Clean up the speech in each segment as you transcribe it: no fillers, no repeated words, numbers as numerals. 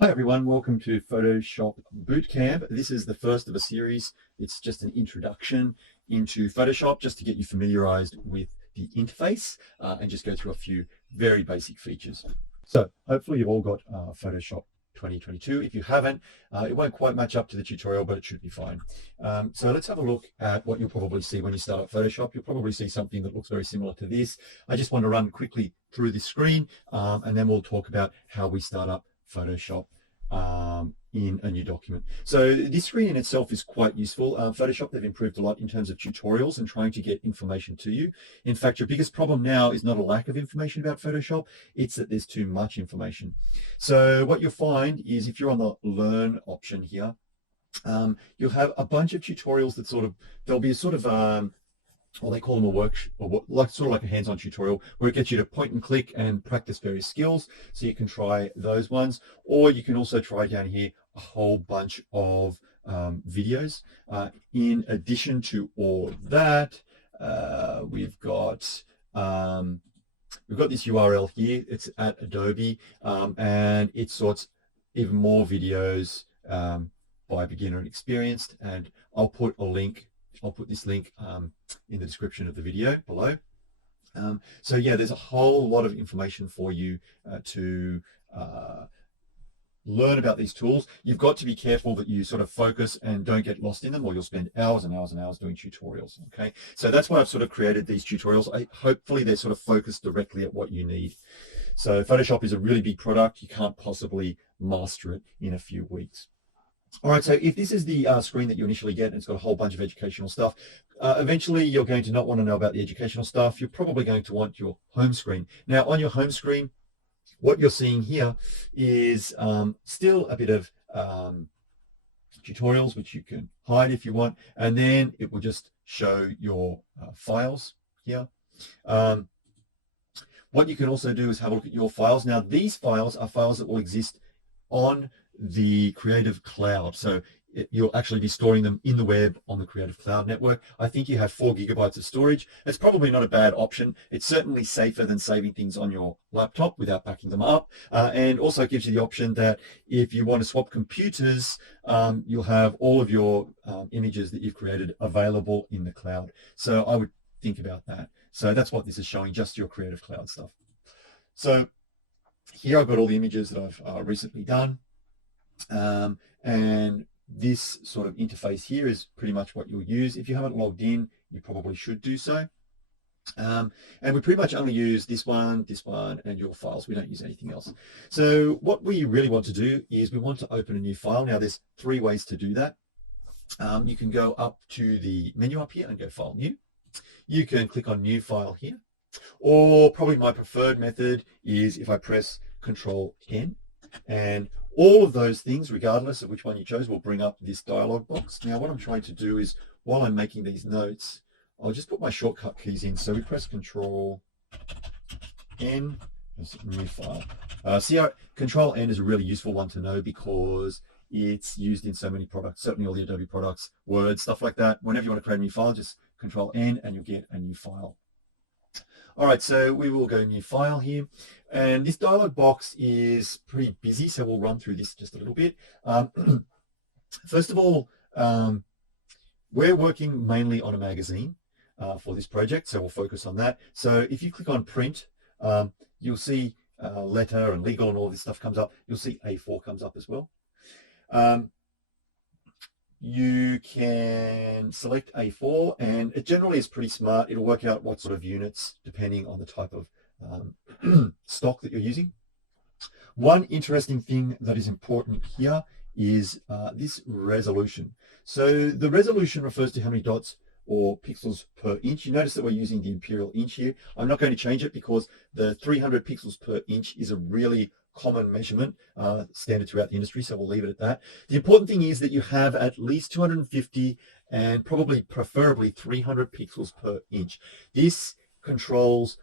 Hi everyone, welcome to Photoshop Bootcamp. This is the first of a series. It's just an introduction into Photoshop just to get you familiarized with the interface and just go through a few very basic features. So hopefully you've all got Photoshop 2022. If you haven't, it won't quite match up to the tutorial, but it should be fine. So let's have a look at what you'll probably see when you start up Photoshop. You'll probably see something that looks very similar to this. I just want to run quickly through this screen and then we'll talk about how we start up Photoshop in a new document. So this screen in itself is quite useful. Photoshop, they've improved a lot in terms of tutorials and trying to get information to you. In fact, your biggest problem now is not a lack of information about Photoshop, it's that there's too much information. So what you'll find is if you're on the Learn option here, you'll have a bunch of tutorials that there'll be a or they call them a workshop, or like a hands-on tutorial where it gets you to point and click and practice various skills. So you can try those ones, or you can also try down here a whole bunch of videos. In addition to all of that, we've got this URL here. It's at Adobe, and it sorts even more videos by beginner and experienced. And I'll put this link in the description of the video below. So yeah, there's a whole lot of information for you to learn about these tools. You've got to be careful that you sort of focus and don't get lost in them, or you'll spend hours and hours and hours doing tutorials. Okay, so that's why I've sort of created these tutorials. Hopefully they're sort of focused directly at what you need. So Photoshop is a really big product. You can't possibly master it in a few weeks. All right, so if this is the screen that you initially get, and it's got a whole bunch of educational stuff, eventually you're going to not want to know about the educational stuff. You're probably going to want your home screen. Now, on your home screen, what you're seeing here is still a bit of tutorials, which you can hide if you want, and then it will just show your files here. What you can also do is have a look at your files. Now, these files are files that will exist on the Creative Cloud. So you'll actually be storing them in the web on the Creative Cloud network. I think you have 4 GB of storage. It's probably not a bad option. It's certainly safer than saving things on your laptop without backing them up. And also gives you the option that if you want to swap computers, you'll have all of your images that you've created available in the cloud. So I would think about that. So that's what this is showing, just your Creative Cloud stuff. So here I've got all the images that I've recently done. And this sort of interface here is pretty much what you'll use. If you haven't logged in, you probably should do so. And we pretty much only use this one, and your files. We don't use anything else. So what we really want to do is we want to open a new file. Now there's 3 ways to do that. You can go up to the menu up here and go File, New. You can click on New File here. Or probably my preferred method is if I press Control-N, and all of those things, regardless of which one you chose, will bring up this dialog box. Now, what I'm trying to do is, while I'm making these notes, I'll just put my shortcut keys in. So we press Control-N, new file. Control-N is a really useful one to know because it's used in so many products, certainly all the Adobe products, Word, stuff like that. Whenever you want to create a new file, just Control-N and you'll get a new file. All right, so we will go New File here. And this dialog box is pretty busy, so we'll run through this just a little bit. First of all, we're working mainly on a magazine for this project, so we'll focus on that. So if you click on Print, you'll see letter and legal and all this stuff comes up. You'll see A4 comes up as well. You can select A4, and it generally is pretty smart. It'll work out what sort of units depending on the type of stock that you're using. One interesting thing that is important here is this resolution. So the resolution refers to how many dots or pixels per inch. You notice that we're using the imperial inch here. I'm not going to change it because the 300 pixels per inch is a really common measurement, standard throughout the industry, so we'll leave it at that. The important thing is that you have at least 250 and preferably 300 pixels per inch. This controls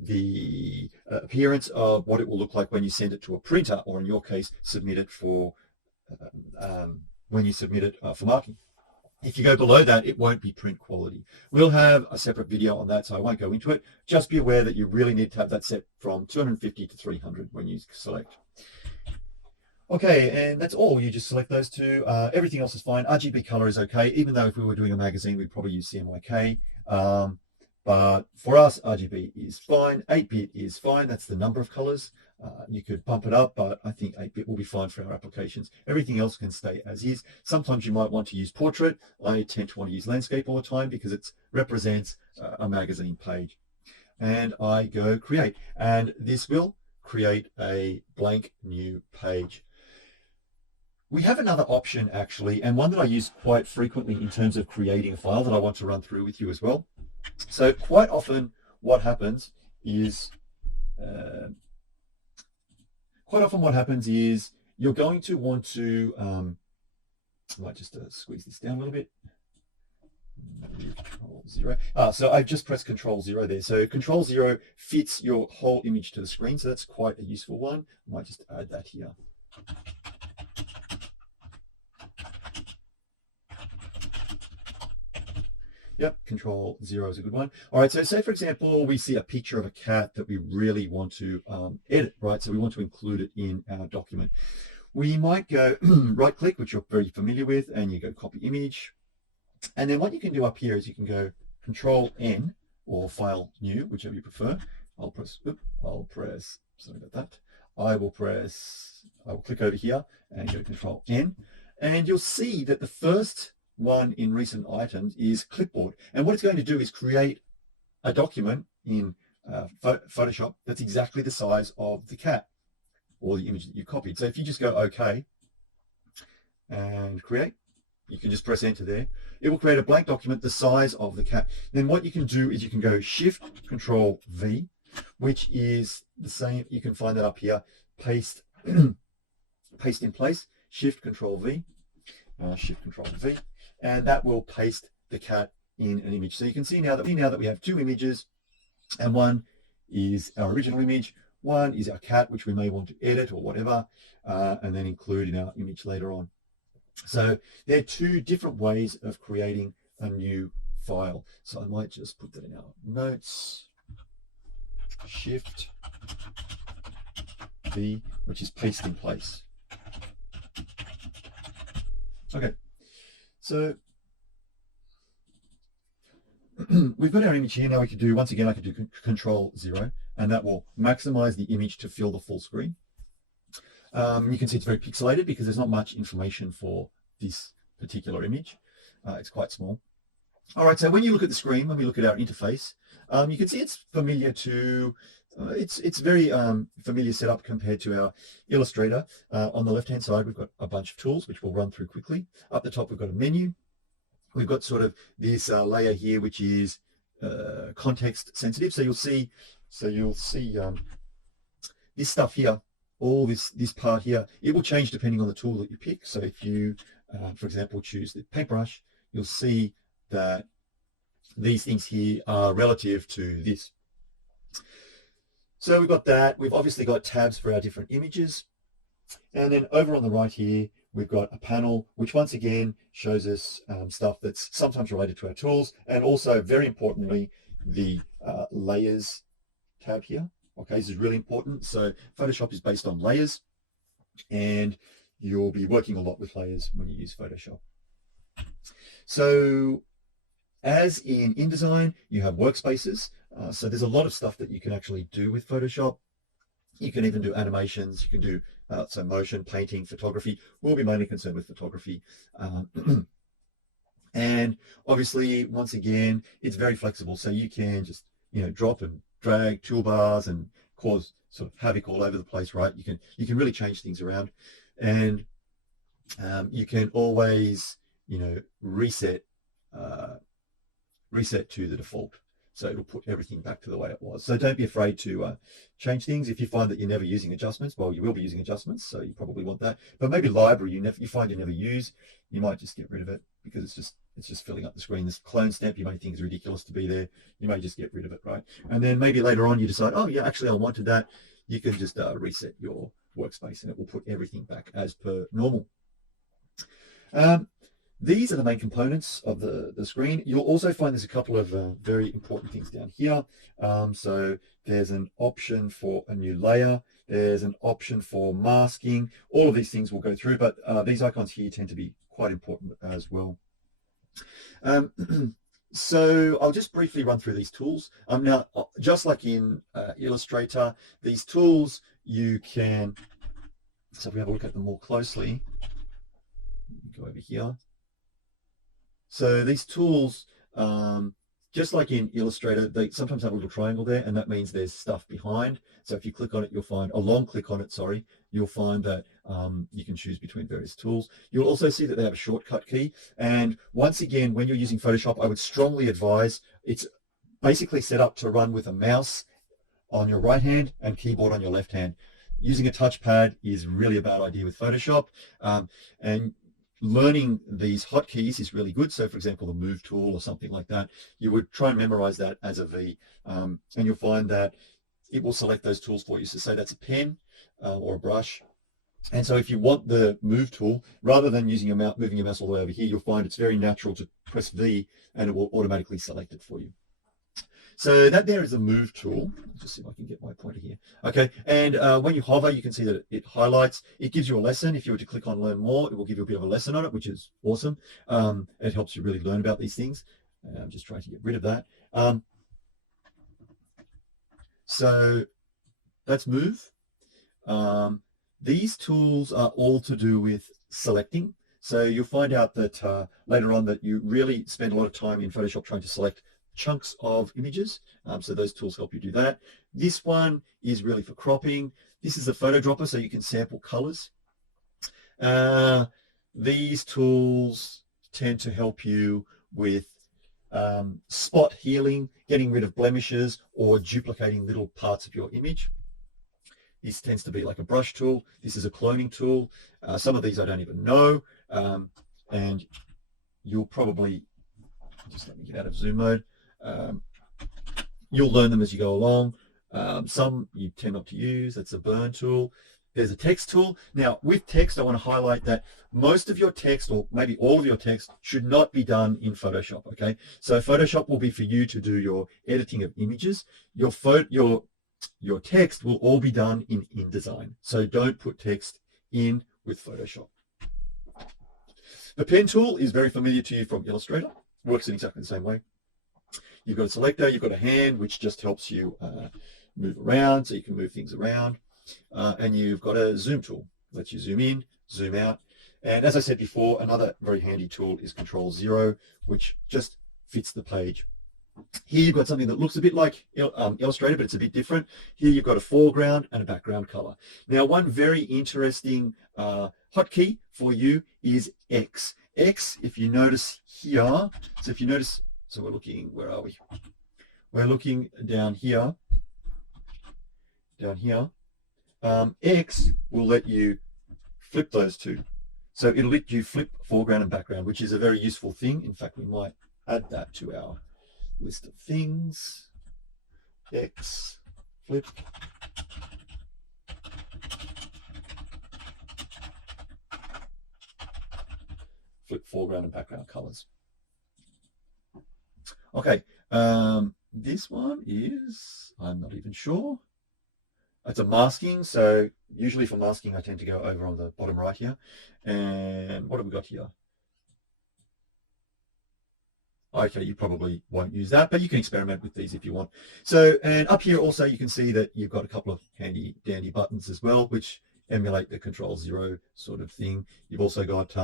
the appearance of what it will look like when you send it to a printer, or in your case, submit it for when you submit it for marking. If you go below that, it won't be print quality. We'll have a separate video on that, so I won't go into it. Just be aware that you really need to have that set from 250 to 300 when you select. Okay, and that's all. You just select those two. Everything else is fine. RGB color is okay, even though if we were doing a magazine, we'd probably use CMYK. But for us, RGB is fine. 8-bit is fine. That's the number of colors. You could bump it up, but I think 8-bit will be fine for our applications. Everything else can stay as is. Sometimes you might want to use portrait. I tend to want to use landscape all the time because it represents a magazine page. And I go create. And this will create a blank new page. We have another option actually, and one that I use quite frequently in terms of creating a file that I want to run through with you as well. So quite often what happens is, you're going to want to, I might just squeeze this down a little bit. Control 0. So I've just pressed Control 0 there. So Control 0 fits your whole image to the screen. So that's quite a useful one. I might just add that here. Yep, Control 0 is a good one. All right, so say, for example, we see a picture of a cat that we really want to edit, right? So we want to include it in our document. We might go right-click, which you're very familiar with, and you go Copy Image. And then what you can do up here is you can go Control-N or File New, whichever you prefer. I'll press, sorry about that. I will click over here and go Control-N. And you'll see that the first one in recent items is clipboard, and what it's going to do is create a document in Photoshop that's exactly the size of the cat or the image that you copied. So if you just go OK and create, you can just press enter there. It will create a blank document the size of the cat. Then what you can do is you can go Shift Control V, which is the same. You can find that up here. Paste paste in place. Shift Control V. Shift Control V. And that will paste the cat in an image. So you can see now that we have two images, and one is our original image, one is our cat, which we may want to edit or whatever, and then include in our image later on. So there are two different ways of creating a new file. So I might just put that in our notes. Shift V, which is paste in place. Okay. So we've got our image here. Now we could do, once again, I could do Control 0, and that will maximize the image to fill the full screen. You can see it's very pixelated because there's not much information for this particular image. It's quite small. All right, so when you look at the screen, when we look at our interface, you can see it's familiar to, it's very familiar setup compared to our Illustrator. On the left-hand side, we've got a bunch of tools, which we'll run through quickly. Up the top, we've got a menu. We've got sort of this layer here, which is context sensitive. So you'll see this stuff here, all this part here, it will change depending on the tool that you pick. So if you, for example, choose the paintbrush, you'll see that these things here are relative to this. So we've got that. We've obviously got tabs for our different images. And then over on the right here, we've got a panel, which once again shows us stuff that's sometimes related to our tools. And also, very importantly, the layers tab here. Okay, this is really important. So Photoshop is based on layers, and you'll be working a lot with layers when you use Photoshop. So as in InDesign, you have workspaces. So there's a lot of stuff that you can actually do with Photoshop. You can even do animations. You can do so motion, painting, photography. We'll be mainly concerned with photography. And obviously, once again, it's very flexible. So you can just, drop and drag toolbars and cause sort of havoc all over the place, right? You can really change things around, and you can always, reset to the default. So it'll put everything back to the way it was. So don't be afraid to change things. If you find that you're never using adjustments, well, you will be using adjustments, so you probably want that. But maybe library you find you never use, you might just get rid of it because it's just filling up the screen. This clone stamp you may think is ridiculous to be there. You may just get rid of it, right? And then maybe later on you decide, oh yeah, actually I wanted that. You can just reset your workspace and it will put everything back as per normal. these are the main components of the screen. You'll also find there's a couple of very important things down here. So there's an option for a new layer. There's an option for masking. All of these things we'll go through, but these icons here tend to be quite important as well. So I'll just briefly run through these tools. Now, just like in Illustrator, these tools you can, so if we have a look at them more closely, go over here. So these tools, just like in Illustrator, they sometimes have a little triangle there, and that means there's stuff behind. So if you click on it, you'll find, a long click on it, sorry, you'll find that you can choose between various tools. You'll also see that they have a shortcut key. And once again, when you're using Photoshop, I would strongly advise, it's basically set up to run with a mouse on your right hand and keyboard on your left hand. Using a touchpad is really a bad idea with Photoshop. And learning these hotkeys is really good. So for example, the move tool or something like that, you would try and memorize that as a V, and you'll find that it will select those tools for you. So say that's a pen or a brush. And so if you want the move tool, rather than using your mouse, moving your mouse all the way over here, you'll find it's very natural to press V and it will automatically select it for you. So that there is a move tool. Let's just see if I can get my pointer here. Okay, and when you hover, you can see that it highlights. It gives you a lesson. If you were to click on Learn More, it will give you a bit of a lesson on it, which is awesome. It helps you really learn about these things. I'm just trying to get rid of that. So that's Move. These tools are all to do with selecting. So you'll find out that later on that you really spend a lot of time in Photoshop trying to select chunks of images. So those tools help you do that. This one is really for cropping. This is a photo dropper, so you can sample colors. These tools tend to help you with spot healing, getting rid of blemishes, or duplicating little parts of your image. This tends to be like a brush tool. This is a cloning tool. Some of these I don't even know. And you'll probably, just let me get out of zoom mode. You'll learn them as you go along. Some you tend not to use. That's a burn tool. There's a text tool. Now with text, I want to highlight that most of your text, or maybe all of your text, should not be done in Photoshop. Okay, so Photoshop will be for you to do your editing of images. Your text will all be done in InDesign. So don't put text in with Photoshop. The pen tool is very familiar to you from Illustrator. Works in exactly the same way. You've got a selector, you've got a hand, which just helps you move around, so you can move things around. And you've got a zoom tool, lets you zoom in, zoom out. And as I said before, another very handy tool is Control-0, which just fits the page. Here you've got something that looks a bit like Illustrator, but it's a bit different. Here you've got a foreground and a background color. Now, one very interesting hotkey for you is X. X, if you notice here, so if you notice, so we're looking, where are we? We're looking down here. X will let you flip those two. So it'll let you flip foreground and background, which is a very useful thing. In fact, we might add that to our list of things. X, flip. Flip foreground and background colors. Okay, this one is, I'm not even sure. It's a masking, so usually for masking I tend to go over on the bottom right here. And what have we got here? Okay, you probably won't use that, but you can experiment with these if you want. So, and up here also you can see that you've got a couple of handy dandy buttons as well, which emulate the Control-0 sort of thing. You've also got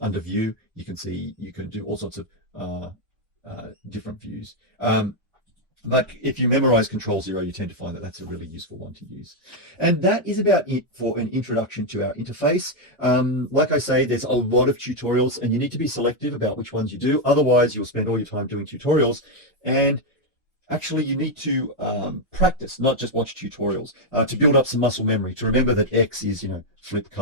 under view, you can see you can do all sorts of different views. But if you memorize Control-0, you tend to find that that's a really useful one to use. And that is about it for an introduction to our interface. Like I say, there's a lot of tutorials and you need to be selective about which ones you do. Otherwise, you'll spend all your time doing tutorials. And actually, you need to practice, not just watch tutorials, to build up some muscle memory, to remember that X is, flip color.